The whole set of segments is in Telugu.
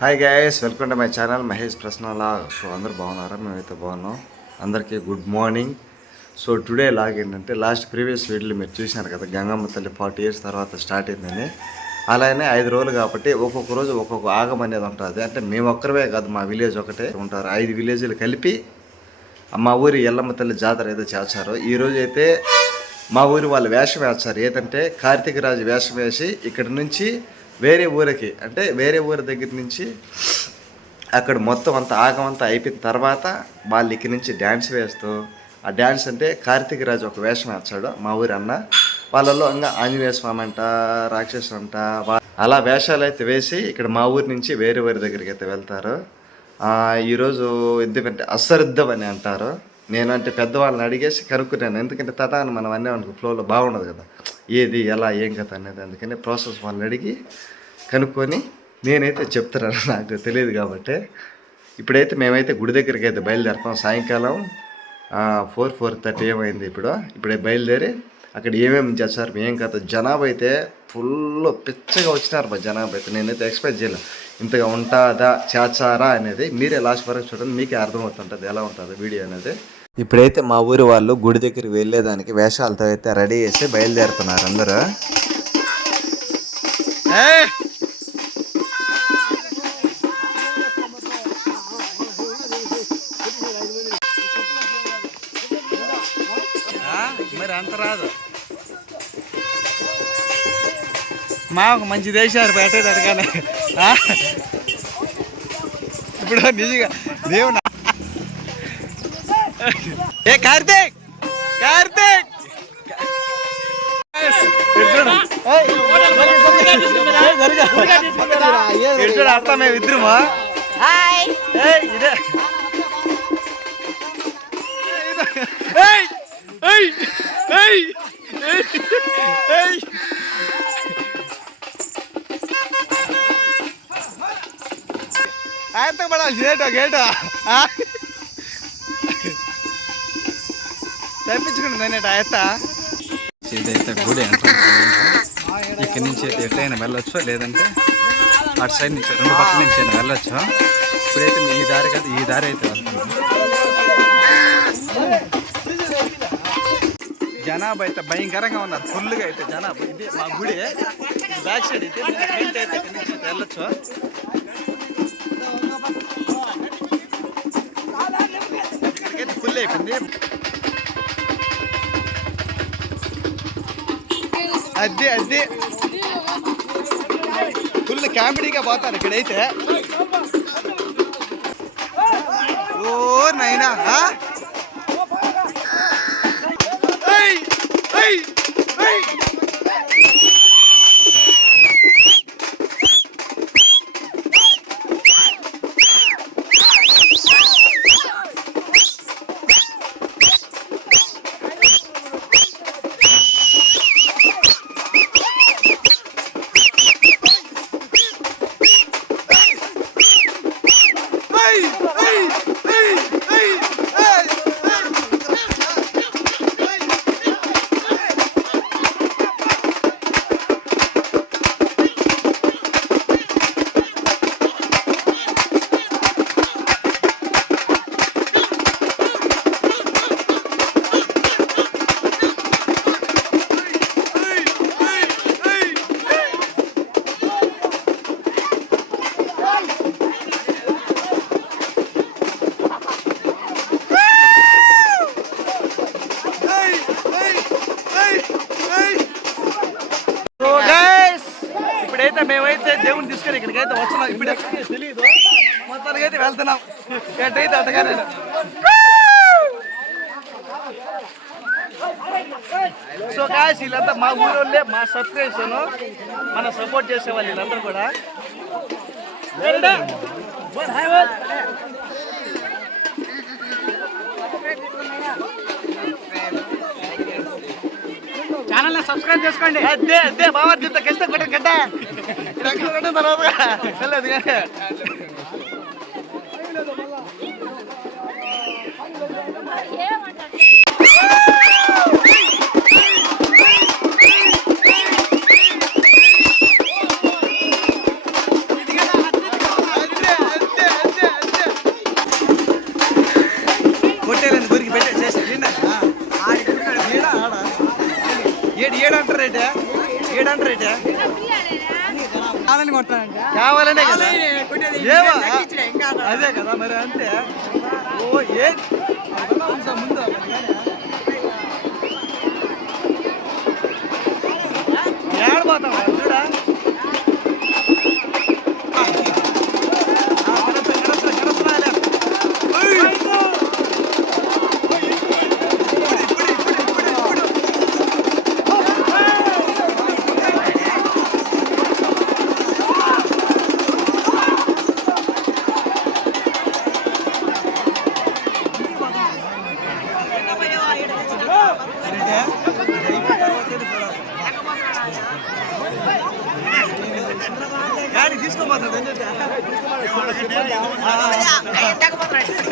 Hi guys welcome to my channel Mahesh ప్రశ్నలా so అందరూ బాగున్నారా? మేమైతే బాగున్నాం. అందరికీ good morning so today log ఏంటంటే లాస్ట్ ప్రీవియస్ వీడియోలో మీరు చూసినారు కదా గంగమ్మ తల్లి ఫార్టీ ఇయర్స్ తర్వాత స్టార్ట్ అయిందని. అలానే ఐదు రోజులు కాబట్టి ఒక్కొక్క రోజు ఒక్కొక్క ఆగం అనేది ఉంటుంది. అంటే మేము ఒక్కరమే కాదు మా విలేజ్ ఒకటే ఉంటారు. ఐదు విలేజ్లు కలిపి మా ఊరి ఎల్లమ్మ తల్లి జాతర ఏదో చేస్తారు ఈరోజు అయితే మా ఊరి వాళ్ళు వేషం వేస్తారు. ఏదంటే కార్తీక రాజు వేషం వేసి ఇక్కడ నుంచి వేరే ఊరికి అంటే వేరే ఊరి దగ్గర నుంచి అక్కడ మొత్తం అంతా ఆగమంతా అయిపోయిన తర్వాత వాళ్ళు ఇక్కడి నుంచి డ్యాన్స్ వేస్తూ ఆ డ్యాన్స్ అంటే కార్తీక రాజు ఒక వేషం వేస్తాడు మా ఊరి అన్న. వాళ్ళలో ఇంకా ఆంజనేయ స్వామి అంట రాక్షసు అంట అలా వేషాలు అయితే వేసి ఇక్కడ మా ఊరి నుంచి వేరే ఊరి దగ్గరికి అయితే వెళ్తారు. ఈరోజు ఈరోజు ఎందుకంటే అసరుద్ధం అని అంటారు. నేను అంటే పెద్దవాళ్ళని అడిగేసి కనుక్కున్నాను. ఎందుకంటే తత అని మనం అన్నీ అనుకో ఫ్లోలో బాగుండదు కదా. ఏది ఎలా ఏం కథ అనేది అందుకని ప్రాసెస్ వాళ్ళని అడిగి కనుక్కొని నేనైతే చెప్తున్నాను. నాకు తెలియదు కాబట్టి. ఇప్పుడైతే మేమైతే గుడి దగ్గరికి అయితే బయలుదేరుతాం. సాయంకాలం ఫోర్ ఫోర్ థర్టీ ఏమైంది ఇప్పుడు. ఇప్పుడే బయలుదేరి అక్కడ ఏమేమి చేస్తారు ఏం కథ. జనాభా అయితే ఫుల్ పిచ్చగా వచ్చినారు మా జనాభా అయితే. నేనైతే ఎక్స్పెక్ట్ చేయలేదు. ఇంతగా ఉంటుందా చేచారా అనేది మీరే లాస్ట్ వరకు చూడండి. మీకే అర్థమవుతుంటుంది ఎలా ఉంటుంది వీడియో అనేది. ఇప్పుడైతే మా ఊరి వాళ్ళు గుడి దగ్గరికి వెళ్ళేదానికి వేషాలతో అయితే రెడీ చేసి బయలుదేరుతున్నారు అందరూ. మరి అంత రాదు. మా ఒక మంచి దేశారు పెట్టేది అడగానే ఇప్పుడు నిజంగా దేవుడు ए कार्तिक कार्तिक ఇటు రాస్తా మేము ఇద్దరుమా ఇదే ఆయనతో పడాలి గేటా గేటా తెప్పించుకుంటుంది నేనేట ఆయత ఇదైతే గుడి ఇక్కడి నుంచి అయితే ఎట్లయినా వెళ్ళొచ్చు? లేదంటే అటు సైడ్ నుంచి రెండు పక్కల నుంచి అయినా వెళ్ళొచ్చు? ఇప్పుడైతే ఈ దారి కాదు ఈ దారి అయితే వెళ్తున్నాం. జనాభా అయితే భయంకరంగా ఉన్నారు ఫుల్గా అయితే జనాభా. ఇది మా గుడి. బ్యాక్ సైడ్ అయితే. వెళ్ళొచ్చు అయితే అయితే వెళ్ళొచ్చు? ఇక్కడికైతే ఫుల్ అయిపోయింది. అదే అదే. ఫుల్ కామెడీగా పోతారు ఇక్కడైతే. ఓ నైనా ఇప్పుడైతే మేమైతే దేవుని తీసుకొని ఇక్కడికైతే వస్తున్నాం. ఇప్పుడు తెలియదు మొత్తానికి అయితే వెళ్తున్నాం ఎట్టయితే అట్టగానే సో గాయస్ వీళ్ళంతా మా ఊరోళ్ళే మా సబ్స్క్రైబ్స్ మన సపోర్ట్ చేసే వాళ్ళు వీళ్ళందరూ కూడా. సబ్స్క్రైబ్ చేసుకోండి అదే అదే బాబా చూస్తే కష్టం కొట్టిన కట్ట తర్వాత ఏడంటారు రేటే కావాలని కొట్టానంట కావాలనే కదా కొట్టేది ఏమో తగ్గించలే, ఇంకా అదే కదా మరి అంతే ఓ ఏ కొంచెం ముందు ఏడబోతావా చూడా friend.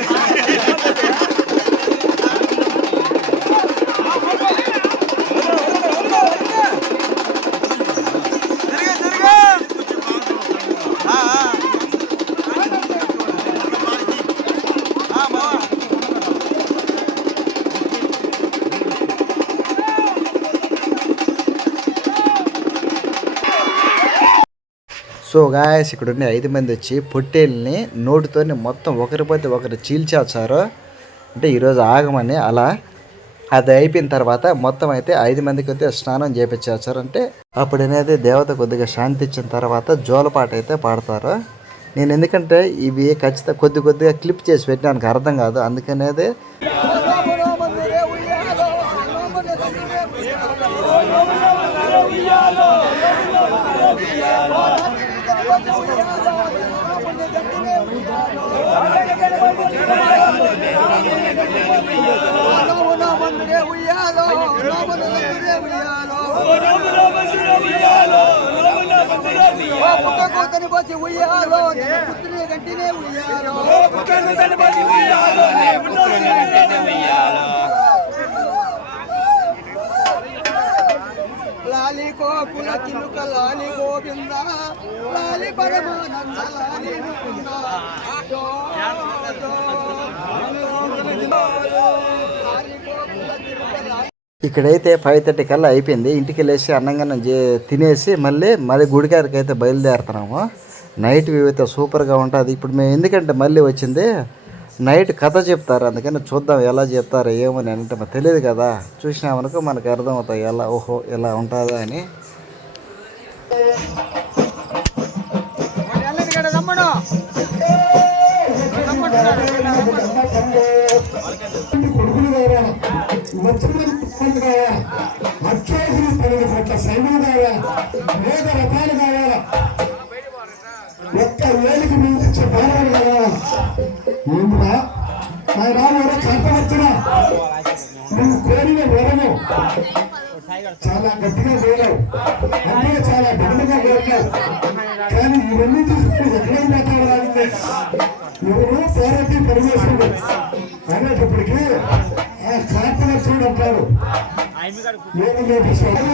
సో గాయస్ ఇక్కడ ఉన్న ఐదు మంది వచ్చి పొట్టేల్ని నోటితోని మొత్తం ఒకరిపోతే ఒకరు చీల్చేస్తారు. అంటే ఈరోజు ఆగమని అలా అది అయిపోయిన తర్వాత మొత్తం అయితే ఐదు మందికి అయితే స్నానం చేపించేస్తారు. అంటే అప్పుడు అనేది దేవత కొద్దిగా శాంతి ఇచ్చిన తర్వాత జోలపాట అయితే పాడతారు. నేను ఎందుకంటే ఇవి ఖచ్చితంగా కొద్ది కొద్దిగా క్లిప్ చేసి పెట్టడానికి అర్థం కాదు. అందుకనేది లాలి కోకుల చిలుక లాలి గోవింద లాలి పరమానంద లాలి ముకుంద జో, జో, లాలి కోకుల చిలుక లాలి ఇక్కడైతే ఫైవ్ థర్టీ కల్లా అయిపోయింది. ఇంటికి వెళ్ళేసి అన్నంగా తినేసి మళ్ళీ మళ్ళీ గుడికారికి అయితే బయలుదేరుతున్నాము. నైట్ వ్యూ అయితే సూపర్గా ఉంటుంది. ఇప్పుడు మేము ఎందుకంటే మళ్ళీ వచ్చింది నైట్ కథ చెప్తారు. అందుకని చూద్దాం ఎలా చెప్తారు ఏమని అంటే మాకు తెలియదు కదా. చూసినామనుకో మనకు అర్థమవుతాయి ఎలా ఓహో ఎలా ఉంటుందా అని. కొడుకులు కావాలి లక్షల మంది కావాలి అత్యవసరం పన్నెండు కోట్ల సైన్యం కావాలి అనేక రకాలు కావాలి ఒక్క ఏలికి బాలవాడు నువ్వు కోరిన వరము చాలా గట్టిగా చేయలేవు. అంటే ఏమి చేపిస్తారు